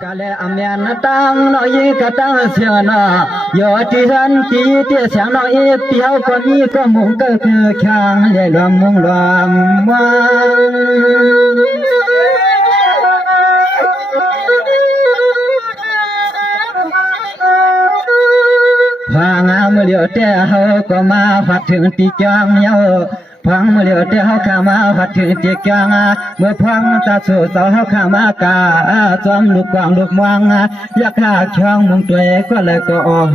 cả lẽ âm nhạc tăng nói cả tăng xiên à giờ chỉ thân chỉ tiếc sáng nói tiêu có mi có muốn cơ khang để làm mong làm hoàng am liệu trẻ hậu có ma phát triển tí chang nhau phang mưa liều té hao khả ma phát triển tiệc chang mưa phang ta sửa sao hao khả ma cả xóm lục quang lục mang giặc hạ chang mong tuệ có lời có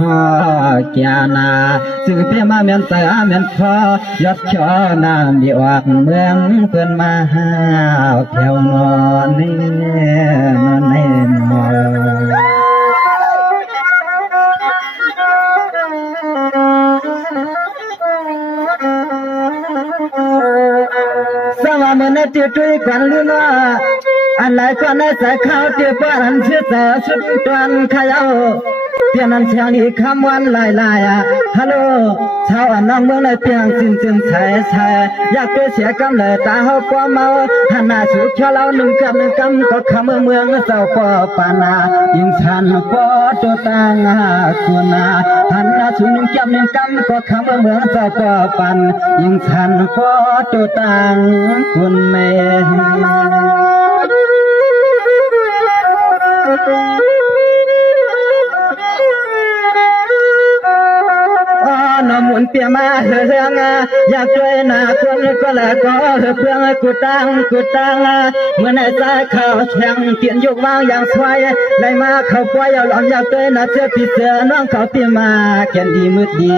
kia na sự phía ma miền tây miền khó giặc cho na bị oạc mương quên ma theo nó nên sao mà nó tiêu truy quản luôn à anh lại con nó sẽ khao tiêu qua anh chưa sợ xuất toàn khai áo tiền anh sang đi khám quan lại hello sao anh nong mưa lại tiền xin saiอยากตัวเสียกำเลยตาเขาป้อเมาหันหน้าสู่choเราหนึ่งกำก็คำเมืองเจ้าป้อปานายิ่งฉันป้อตัวต่างคุณหันหน้าสู่หนึ่งกำก็คำเมืองเจ้าป้อปันยิ่งฉันป้อตัวต่างคุณแม่น้ำมันเปียมาเฮืองอยากช่วยหน้าคนก็แล้วก็เพื่อนกูตังเมื่อในใจเขาแข่งเตียนยกวางอย่างสวยได้มาเขาป่วยเอาหลอนอยากช่วยหน้าเชื่อพี่เสือน้องเขาเปียมาแก่นดีมืดดี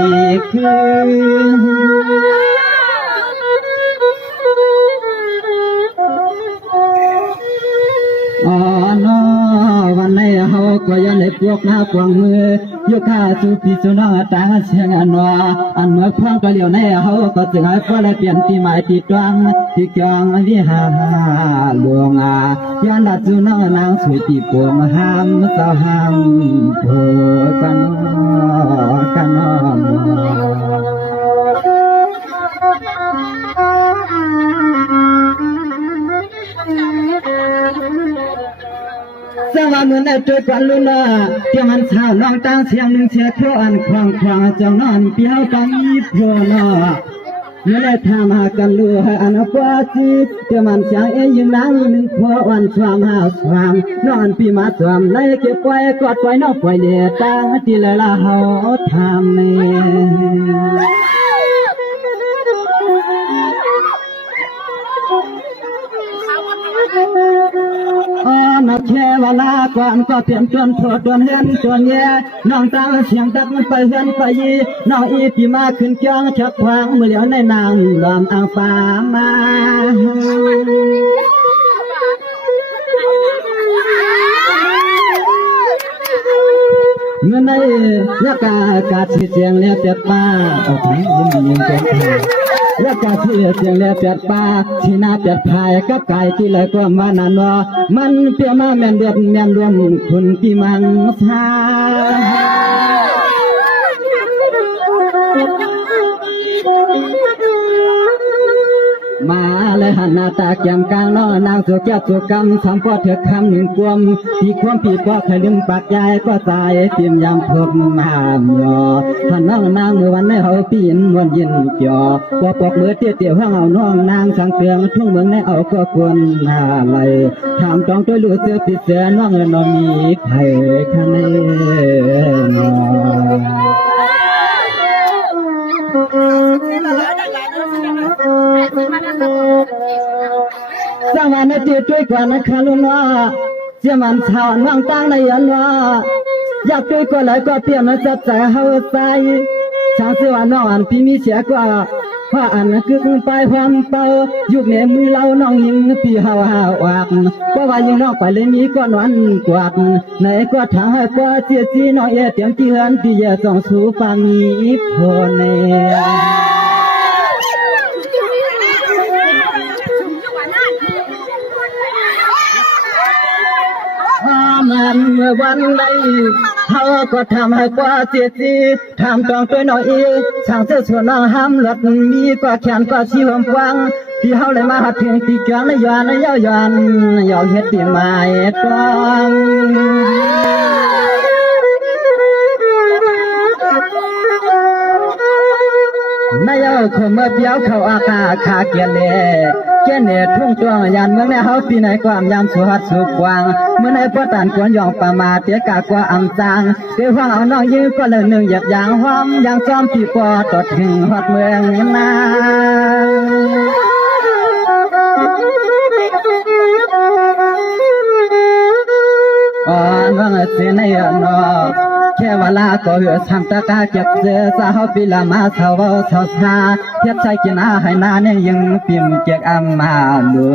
น้อวันไหนเขาก็ยังในพวกหน้าพวงมือยกขาสูปีสุน้องตาเสียงอันเมื่อพวงก็เลี้ยวในเขาก็จึงให้พวกเลยเปลี่ยนที่หมายที่ตวงที่จองวิหารหลวงยันดัดสุน้องนางสวยตีปวงห้ามเจ้าห้ามเพื่อกันสวัสดีในจุดวันลุนเที่ยมันชาวน้องตั้งเสียงหนึ่งเสียครัวอันควางจังนอนเปียวกันอีพวเมื่อได้ทำหากันลูอันกว่าจีเที่ยมันเสียงยืนนั่งหนึ่งครัววันสวามหาสวามนอนปีมาสวามในเก็บไว้กอดไว้นอกไว้เลี้ยตั้งที่ละเขาทำนักแช่เวลาก่อนก็เปลี่ยนจนโผล่จนเห็นจนแย่น้องตั้งเสียงตักมันไปเห็นไปยีน้องอีที่มาขึ้นเกียงชักควางมือเหลียวในนางลอมอ่างฟ้ามาเมื่อในยักกาที่เสียงเลี้ยเปียป้าออกให้ยิ้มเจ้าแล้วก็ที่เสียงเลี้ยเปียปากที่หน้าเปียพายกับไก่ที่เลยก็มานันว่ามันเปียมาแม่นเดือดแม่นรวมคุณที่มังชามาเลยหันหน้าตาแก้มกลางน้อนางสุกแก้วสุกำทำพ่อเถื่อคำหนึ่งกวมที่ความผิดก็เคยลืมปากยายก็ตายเตรียมยำพบมาหยอท่านน้องนางเมื่อวันในเขาปีนวันยินเกี่ยวพอปอกมือเตี้ยเตี้ยห้องเอาน้องนางสังเตืองทุ่งเมืองในเอาก็ควรหาไหลถามจองตัวลูกเสือติดเสือน้องเงินน้องมีไข่ข้างในสร้างวันนี้ช่วยกว่านักข่าวลุนว่าเจ้ามันชาวนั่งตั้งในยันว่าอยากช่วยก็เลยก็เตรียมมาจัดใจเฮาใจช่างเสือน้องอันพี่มีเสียกว่าเพราะอันคือไปความเป่ายุบเนี่ยมือเราน้องยิงพี่เฮาอากก็ว่ายิงน้องไปเลยมีก้อนวันกวาดไหนก็ทางให้กว่าเจียจีน้องเอเตรียมที่เฮือนพี่อย่าต้องสู้ฟังอีกคนเนี่ยมันเมื่อวันใดเขาก็ทำให้กว่าเสียจีทำต้องตัวน้อยช่างเสื้อส่วนน้องห้ามหลับมีกว่าแขนกว่าชีวมฟังที่เขาเลยมาหัดเพียงตีกันย้อนเฮ็ดตีไม้กวาง เมื่อเบี้ยวเขาอาคาขาเกียเลเจเนทุ่งตวงยันเมื่อในเฮาปีไหนความยามสุหัดสุกวางเมื่อในพ่อตานกวนยองประมาเตียกากว่าอำจางเดี๋ยวฟังเอาน้องยื้อก็เลยหนึ่งหยับยางหอมยางจอมปีปอตดถึงฮอดเมืองนาอ่อนวังเสียในนอแค่เวลาก็เหลือทำตะกาเก็บเสือสาวปีละมาสาวสาวสาเทียบใจกินอาให้นาเนี่ยยังปิ่มเกียกอัมมาลู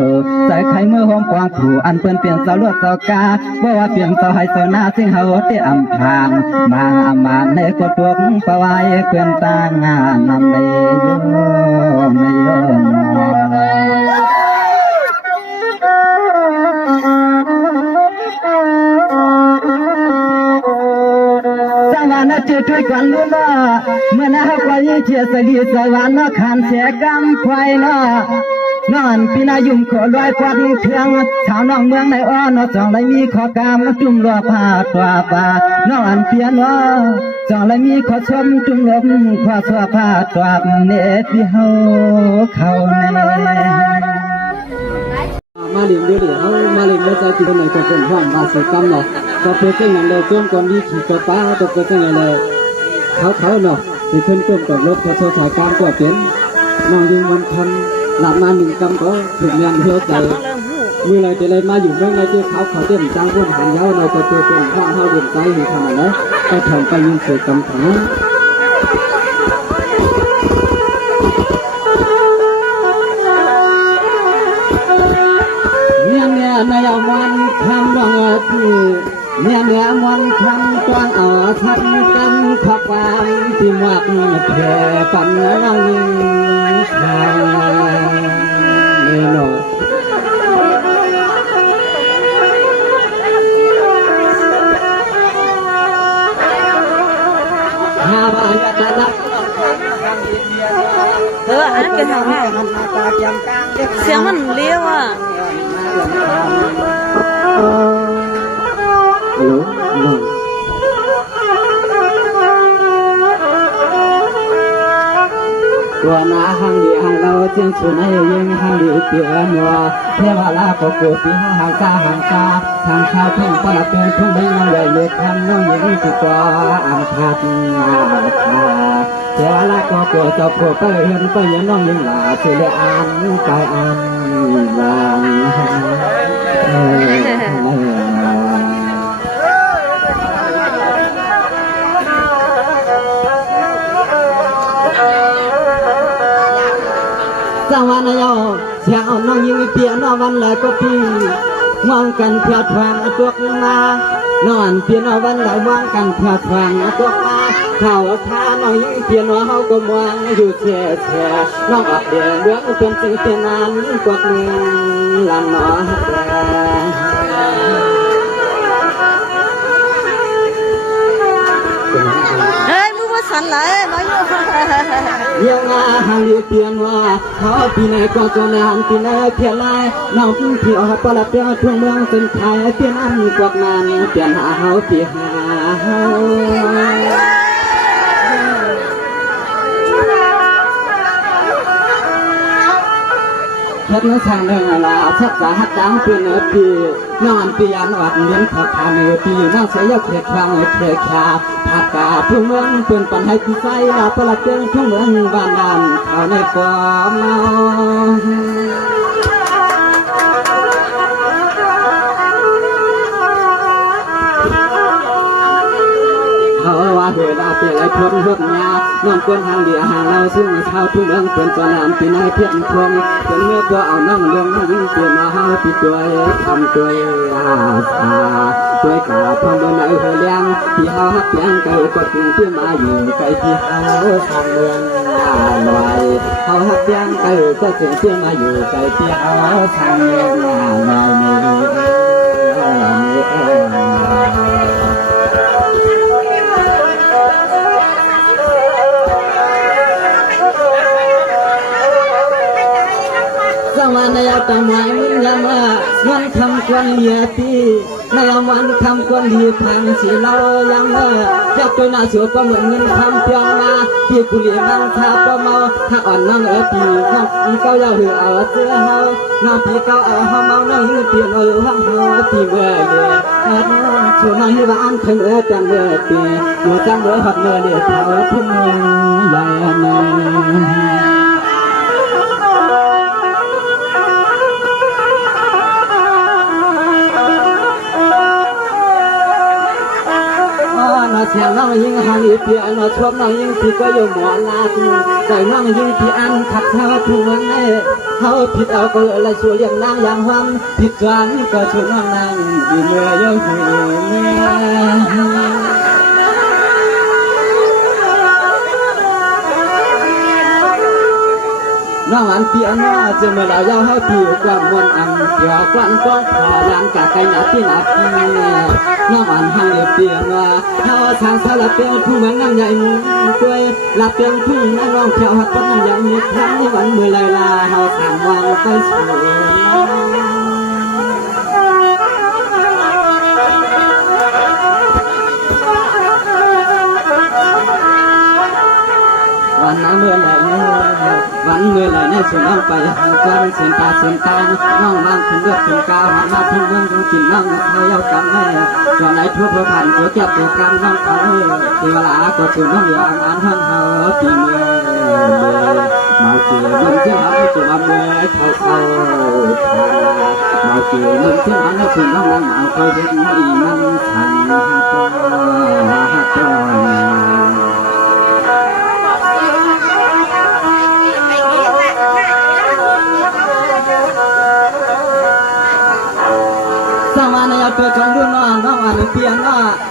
ใส่ไข่มือหอมกวางผู้อันเปิ้นเปลี่ยนสาวลวดสาวกาบ่ว่าเปลี่ยนสาวให้สาวนาซึ่งเฮาเตอำพางมาอามาในกดตัวปะไว้เพื่อนตางานนำในโยในโยเจอด้วยกันลุ้นละเมื่อนาควายเทียสลีสวรรค์ขันเสียกำควายละนอนปีนายุ่มขอลอยควันเพียงชาวน้องเมืองในอ้อนจองเลยมีขอกามจุ่มรอผ้าตัวป่านอนเพียนว่าจองเลยมีขอชมจุ่มลมขอสวผ้าตัวเนติเฮาเขาแน่มาเรียนเดี๋ยวเขามาเรียนแล้วใจที่คนไหนก็เป็นห้องมาสิกรรมเนาะก็เพื่อเจ้าอย่างเราจ้วงก่อนที่ขี่กระป้าตกก็เจ้าอย่างไรเขาเนาะที่ขึ้นต้นกับรถก็โซ่สายกลางก็เปลี่ยนน้องยิงมันทำหลับมาหนึ่งกำก็ถึงยันเที่ยวใจเมื่อไรจะเลยมาอยู่เมื่อไรเจ้าเขาเต้นจ้างคนหันยาวเราก็เจอเป็นห้องเฮาเดินใจอยู่ขนาดนั้นก็ทำไปยิงเสียกำถังในวันคำดวงที่เนี่ยวันคำตอนทันกันขับวันที่วักแผ่ปันเรายิงทางเนโนฮาบานจะนักอันนั้นเป็นทางไหนเสียงมันเลี้ยวอ่ะตัวนาหังดีหังเราเจียงสุนัยยิงหังดีเปียนัวเทวาลาโกโกปีหังซาทางชาทุ่งปลาเป็นทุ่งไม่ยังใหญ่เล็กทำน้องยิงสิกว่าอัมพัดเทวาลาโกโกเจ้าโกไปเห็นไปยังน้องยิงหลาเสียอันกายอันลางสวรรค์ยาวเสียงเอาน้องยิงเปียนวันแล้วก็พี่มองกันเพียดฟังตัวมานอนเปียนวันแล้วมองกันเพียดฟังตัวมาเขาท่าน้องยิงเปียนเฮาก็มองอยู่แช่น้องอับเดือดเรื่องเป็นสิ่งที่นานกว่าเมืองลำน้อยสันเลยน้อยเยี่ยงาหังเพียนว่าเขาปีไหนก็จะนานปีไหนเพียนลายน้องพี่ที่ออกปลาเปียทุ่งเมืองเป็นไทยเพียนอันกว่านั้นเปลี่ยนหาเขาเปลี่ยนหาเขาเฮ็ดมาสร้างเรื่องอะไรชักษาหัดจังเป็นปีน้องปีอันวัดเลี้ยงขับทางปีน้องเสียเขตทางเขตขาผักกาทุ่งเมืองเป็นปัญหาที่ใส่ปลาเกินทุ่งเมืองบ้านนั้นเขาในฟอมเมาเขาว่าเหตุอะไรพ้นรถยาน้องคนทางเดียหาเราซึ่งชาวทุ่งเมืองเป็นตัวน้ำปีนายเพียงคงเป็นเมื่อตัวเอาน้องเลี้ยงยิ่งเปลี่ยนมาหาปีตัวทำตัวอาสาตัวกาพังบนไหนเฮเลี้ยงที่เขาหักเพียงไก่กดถึงที่มาอยู่ไก่ที่เขาทำเมืองลอยเขาหักเพียงไก่กดถึงที่มาอยู่ไก่ที่เขาทำเมืองลอยสวรรค์ยาวตะไม้มึงยามละวันคำควันเลียปีน ในวันคำควรดีพันสีเรายังจับตัวหน้าสวยก็เหมือนเงินคำเพียงมาพี่กุลีมังชาประเมาถ้าอ่อนน้องปีน้องเก้าเยาหือเอาเสื้อเฮาน้องพี่เก้าเอาเฮาเมาน้องเปลี่ยนห้องเฮาปีเมื่อเดือนชวนน้องให้บ้านถึงจังเมื่อปีอยู่จังเมื่อหัดเมื่อเดือดเขาพุ่งใหญ่เนเสียงน้องยิงหันอีเปียนชอบน้องยิงที่ก็อยู่หมอลาตูใจน้องยิงที่อันขัดเท้าทุกวันนี้เขาผิดเอาก็เลยช่วยเลี้ยงนางอย่างหวังผิดจวนก็ช่วยน้องนางอยู่เมื่อยังอยู่เมื่อน้องอันเปียน้อจะเมื่อเราเย้าให้ผิวความมวลอันเกี่ยวกันก้องขอยางกะไก่หนาที่หนาปีน้องอันหังเปียว่าเขาทางสลับเปียผู้เหมือนน้ำใหญ่หมุนด้วยหลับเปียผู้นั่งร้องเขียวหัดต้นน้ำใหญ่มีครั้งในวันเมื่อไรลาเขาทางวางไปสู่วันนั้นเมื่อไรวันเมื่อไรเนี่ยส่วนน้องไปกันเสียงตาเสียงตาน้องวางถึงเลือดถึงกาวหันมาถึงเมืองดูกินน้องเขาเย้ากันแม่ส่วนไหนทั่วประพันธ์ตัวเจ็บตัวกำน้องเขาเทวลาก็ส่วนน้องเหลืออ่านห้องเขาปีเมื่อมาเกี่ยวมันเที่ยวให้ตัวเมื่อเขามาเกี่ยวมันเที่ยวให้ส่วนน้องนั่งเอาไปเด็กอีมันทันฮัตโตตัวจงดูน้องอันเปียง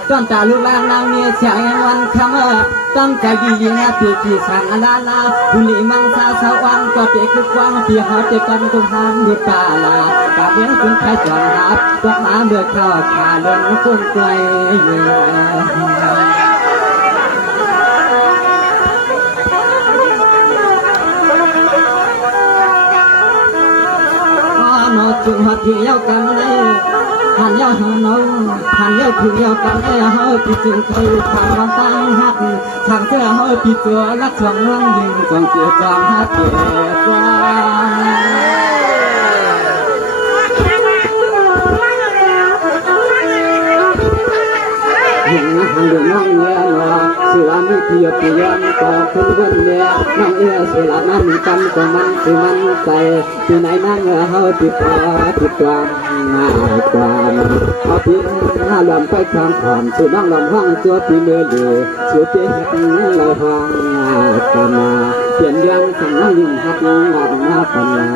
จนตาลูกลางนางเมียเสียงวันคำตั้งใจยิงนะปีกีสังลาลาผู้หลีมังสาสว่างก็เตะคือกว้างปีหอเตะกันตุหันดูตาลากาเบี้ยคุณใครจอนหับตกมาเบื่อเข้าขาเดินคนไกลนอจุหัดเที่ยวกันเลยหันยาหันน้องหันยาถึงยากันได้เฮาปีจึงเคยทางวันตั้งหักทางเสื้อเฮาปีตัวรักสองน้องยิงจงเกี่ยวจามหักเกี่ยวกว่าหันเดือดน้องเนื้อเสือมีเพียบเพียงก็คุณวันเนื้อน้องเอื้อเสือนั้นกันก็มันคือมันใส่ที่ไหนนั่งเฮาติดตาติดความความเอาปีหน้าลำไปทางผ่านสู่นั่งลำห้องตัวปีเมื่อเดือสู่เจี๊ยบเราห้องกันมาเปลี่ยนยังสั่งนั่งยิ่งหักงานหน้าปัญญา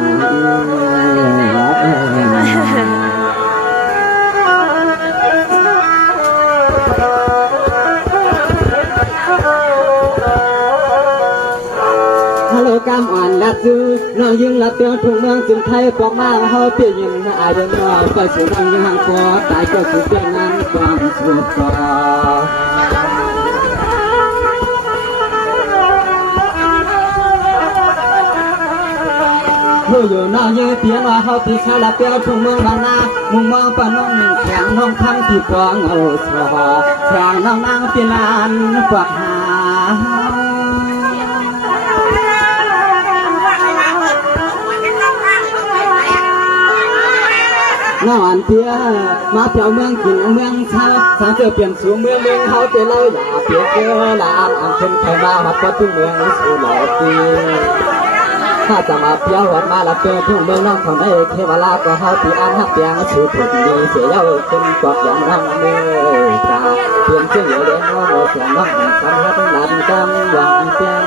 กำอ่อนละซื้อน้องยิงละเตียวทุ่งเมืองจึงไทยปอกมาเฮาเปียยิงอายุน้อยก็สู่นั่งยิงหังคอตายก็สู่เปียงานความสุขผู้อยู่น้องยืนเปียงว่าเฮาปีชาละเตียวทุ่งเมืองบ้านนามุงมองปะน้องแข็งน้องคำที่ปองเอาสอแข็งน้องนางปีนานปากหาน้องอันเปียมาเที่ยวเมืองกินเมืองเช้าสังเกตเปลี่ยนสู่เมืองเขาเตะเราอย่าเปลี่ยนเกลือลานอันเป็นใครมาหัดประตูเมืองสู่หล่อปีถ้าจะมาเที่ยววัดมาละเจอทุ่งเมืองน้องของได้เทวราก็เขาปีอันหักเปียงสู่ถูกดีเสียเย้าเป็นกอบอย่างรังเมื่อกาเปลี่ยนเชื่อเลี้ยงน้องเสียน้องสำหัดหลันกังหวังเปียง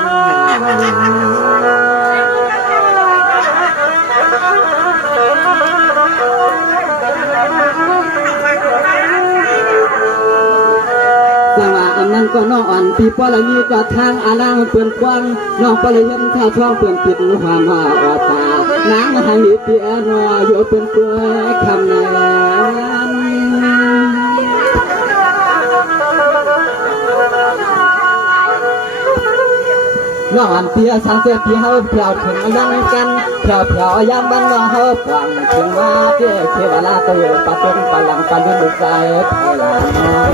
จังหวะอันนั้นก็น้องอ่อนปีปอละมีก็ทางอาลางเปลี่ยนกว้างน้องปอละเห็นข้าวช่องเปลี่ยนปิดความว่าอตานางหางหลีเปียนออยู่เป็นเปลือยคำนั้น น้องอันเตียสังเสียพี่เฮาเพียวถึงยังกันเพียวยามบ้านน้องเฮาฟังถึงมาเที่เทวลาเตยปะเป็นปะหลังปะลุนใจไทยลานน้อง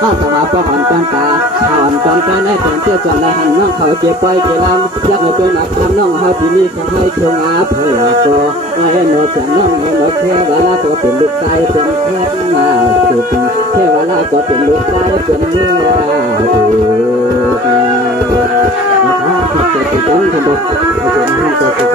ข้าสมาป้อนกันตาถอนก่อนกันให้เป็นเตี้ยจนได้หันน้องเขาเจ็บปล่อยเกลำอยากให้เป็นนักทำน้องเฮาที่นี่เขาให้คงอาเพื่อก็ให้โนเสียงน้องให้โนเทวลาก็เป็นลูกชายเป็นแค่มาสุดเทวลาก็เป็นลูกชายเป็นเมื่อนะครับที่จะต้องทำบุญ